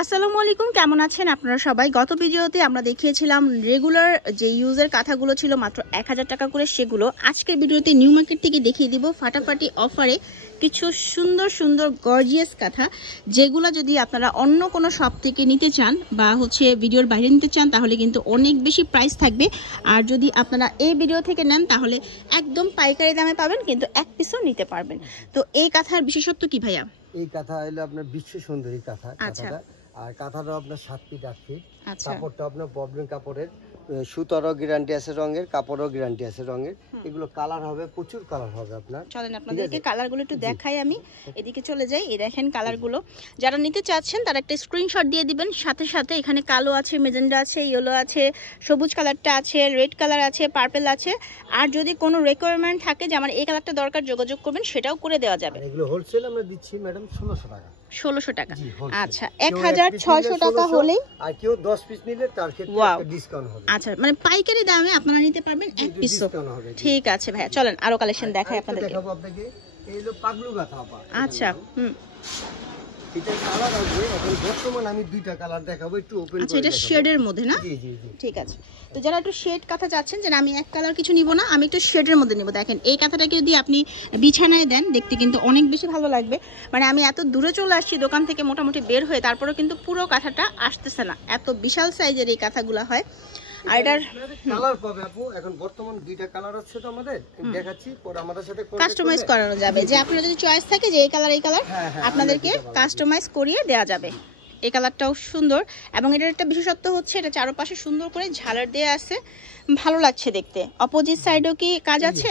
আসসালামু আলাইকুম, কেমন আছেন আপনারা সবাই? গত ভিডিওতে আমরা দেখিয়েছিলাম রেগুলার যে ইউজের কাঁথাগুলো ছিল মাত্র 1000 টাকা করে, সেগুলো আজকের ভিডিওতে নিউ মার্কেট থেকে দেখিয়ে দিব ফাটাফাটি অফারে কিছু সুন্দর সুন্দর গর্জিয়াস কাঁথা, যেগুলো যদি আপনারা অন্য কোনো শপ থেকে নিতে চান বা ভিডিওর বাইরে নিতে চান তাহলে কিন্তু অনেক বেশি প্রাইস থাকবে। আর যদি আপনারা এই ভিডিও থেকে নেন তাহলে একদম পাইকারি দামে পাবেন, কিন্তু এক পিসও নিতে পারবেন। তো এই কাঁথার বিশেষত্ব কি ভাইয়া? এই কাঁথা হলো আপনার বিশ্ব সুন্দরী কাঁথা। আচ্ছা, আর কাঁথাটা আপনার 7 ফিট 8 ফিট। আচ্ছা, কাপড়টা আপনার প্রবলেম কাপড়ের, সুতারও গ্যারান্টি আছে, রঙের কাপড়ও গ্যারান্টি আছে রঙের। এগুলো কালার হবে, প্রচুর কালার হবে আপনার। চলেন আপনাদেরকে কালারগুলো একটু দেখাই। আমি এদিকে চলে যাই। এই দেখেন কালারগুলো, যারা নিতে চাচ্ছেন তারা একটা স্ক্রিনশট দিয়ে দিবেন। সাথে সাথে এখানে কালো আছে, মেজেন্ডা আছে, ইয়েলো আছে, সবুজ কালারটা আছে, রেড কালার আছে, পার্পল আছে। আর যদি কোনো রিকোয়ারমেন্ট থাকে যে আমার এই কালারটা দরকার, যোগাযোগ করবেন, সেটাও করে দেওয়া যাবে। এগুলো হোলসেল আমরা দিচ্ছি ম্যাডাম 1600 টাকা। 1600 টাকা। আচ্ছা, 1600 টাকা হলেই, আর কেউ 10 পিস নিলে তার ক্ষেত্রে একটা ডিসকাউন্ট হবে। আচ্ছা, মানে পাইকারি দামে আপনারা নিতে পারবেন এক পিস। ঠিক আছে ভাইয়া, চলেন আরো কালেকশন দেখাই আপনাদেরকে। দেখাবো আপনাকে, এই হলো পাগলু গাথা। আচ্ছা, এটা কালার আছে। এখন বর্তমানে আমি দুইটা কালার দেখাবো, একটু ওপেন করে। আচ্ছা, এটা শেডের মধ্যে না? জি জি জি, ঠিক আছে। তো যারা একটু শেড কাঁথা চাচ্ছেন যে আমি এক কালার কিছু নিব না, আমি একটু শেডের মধ্যে নিব, দেখেন এই কাঁথাটাকে যদি আপনি বিছানায় দেন দেখতে কিন্তু অনেক বেশি ভালো লাগবে। মানে আমি এত দূরে চলে আসছি দোকান থেকে মোটামুটি বের হয়ে, তারপরেও কিন্তু পুরো কাঁথাটা আসতেছে না, এত বিশাল সাইজের এই কাঁথাগুলো হয়। আর এটার কালার পাবে আপু, এখন বর্তমান দুইটা কালার আছে তো আমাদের, দেখাচ্ছি, পরে আমাদের সাথে কাস্টমাইজ করানো যাবে। যে আপনারা যদি চয়েস থাকে যে এই কালার এই কালার, আপনাদেরকে কাস্টমাইজ করিয়ে দেওয়া যাবে। এই কালারটাও সুন্দর, এবং এটার একটা বিশেষত্ব হচ্ছে এটা চারপাশে সুন্দর করে ঝালার দেয়া আছে, ভালো লাগছে দেখতে। অপোজিট সাইডেও কি কাজ আছে?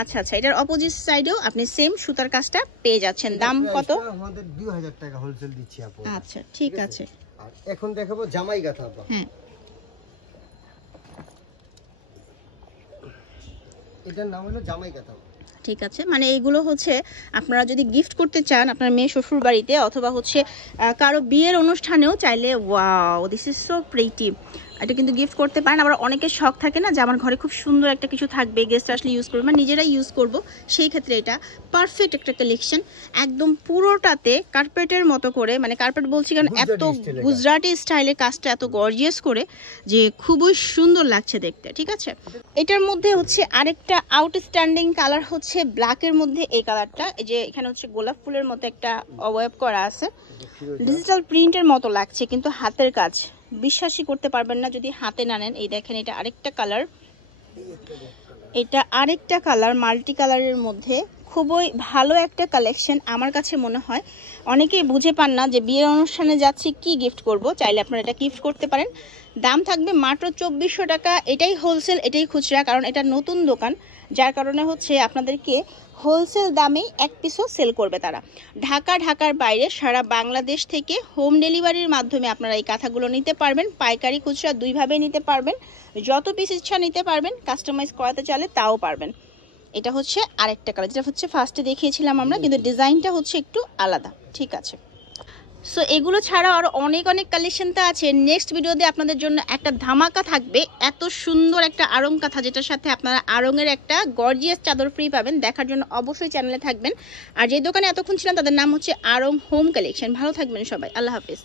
আচ্ছা আচ্ছা, এটার অপোজিট সাইডেও আপনি সেম সুতার কাজটা পেয়ে যাচ্ছেন। দাম কত? আমাদের 2000 টাকা হোলসেল দিচ্ছি আপু। আচ্ছা, ঠিক আছে। আর এখন দেখাবো জামাই গাথা আপু। এটার নাম হলো জামাই গাথা। ঠিক আছে, মানে এইগুলো আপনারা যদি গিফট করতে চান আপনার মেয়ে শ্বশুর বাড়িতে, অথবা কারো বিয়ের অনুষ্ঠানেও চাইলে, wow this is so pretty, এটা কিন্তু গিফট করতে পারেন। আবার অনেকের শখ থাকে না যে আমার ঘরে খুব সুন্দর একটা কিছু থাকবে, গেস্ট আসলে ইউজ করবে, মানে নিজেরাই ইউজ করব, সেই ক্ষেত্রে এটা পারফেক্ট একটা কালেকশন। একদম পুরোটাতে কার্পেটের মতো করে, মানে কার্পেট বলছি কারণ এত গুজরাটি স্টাইলে কাজটা এত গর্জিয়াস করে যে খুবই সুন্দর লাগছে দেখতে। ঠিক আছে, এটার মধ্যে আরেকটা আউটস্ট্যান্ডিং কালার ব্ল্যাকের মধ্যে এই কালারটা, এই যে এখানে গোলাপ ফুলের মতো একটা অবয়ব করা আছে, ডিজিটাল প্রিন্টের মতো লাগছে, কিন্তু হাতের কাজ, বিশ্বাসই করতে পারবেন না যদি হাতে না নেন। এই দেখেন, এটা আরেকটা কালার, এটা আরেকটা কালার, মাল্টি কালারের মধ্যে খুবই ভালো একটা কালেকশন। আমার কাছে মনে হয় অনেকেই বুঝে পান না যে বিয়ের অনুষ্ঠানে যাচ্ছি কি গিফট করব, চাইলে আপনারা এটা গিফট করতে পারেন। দাম থাকবে মাত্র 2400 টাকা। এটাই হোলসেল, এটাই খুচরা, কারণ এটা নতুন দোকান, যার কারণে আপনাদেরকে হোলসেল দামেই এক পিসও সেল করবে তারা। ঢাকার বাইরে সারা বাংলাদেশ থেকে হোম ডেলিভারির মাধ্যমে আপনারা এই কাঁথাগুলো নিতে পারবেন। পাইকারি খুচরা দুইভাবেই নিতে পারবেন, যত পিস ইচ্ছা নিতে পারবেন, কাস্টমাইজ করাতে চাইলে তাও পারবেন। এটা আরেকটা কালার, যেটা ফার্স্টে দেখিয়েছিলাম আমরা, কিন্তু ডিজাইনটা একটু আলাদা। ঠিক আছে, সো এগুলো ছাড়াও আরো অনেক অনেক কালেকশন তো আছে। নেক্সট ভিডিওতে আপনাদের জন্য একটা ধামাকা থাকবে, এত সুন্দর একটা আড়ং কাঁথা, যেটার সাথে আপনারা আড়ংয়ের একটা গর্জিয়াস চাদর ফ্রি পাবেন। দেখার জন্য অবশ্যই চ্যানেলে থাকবেন। আর যে দোকানে এতক্ষণ ছিলাম তাদের নাম আড়ং হোম কালেকশন। ভালো থাকবেন সবাই, আল্লাহ হাফেজ।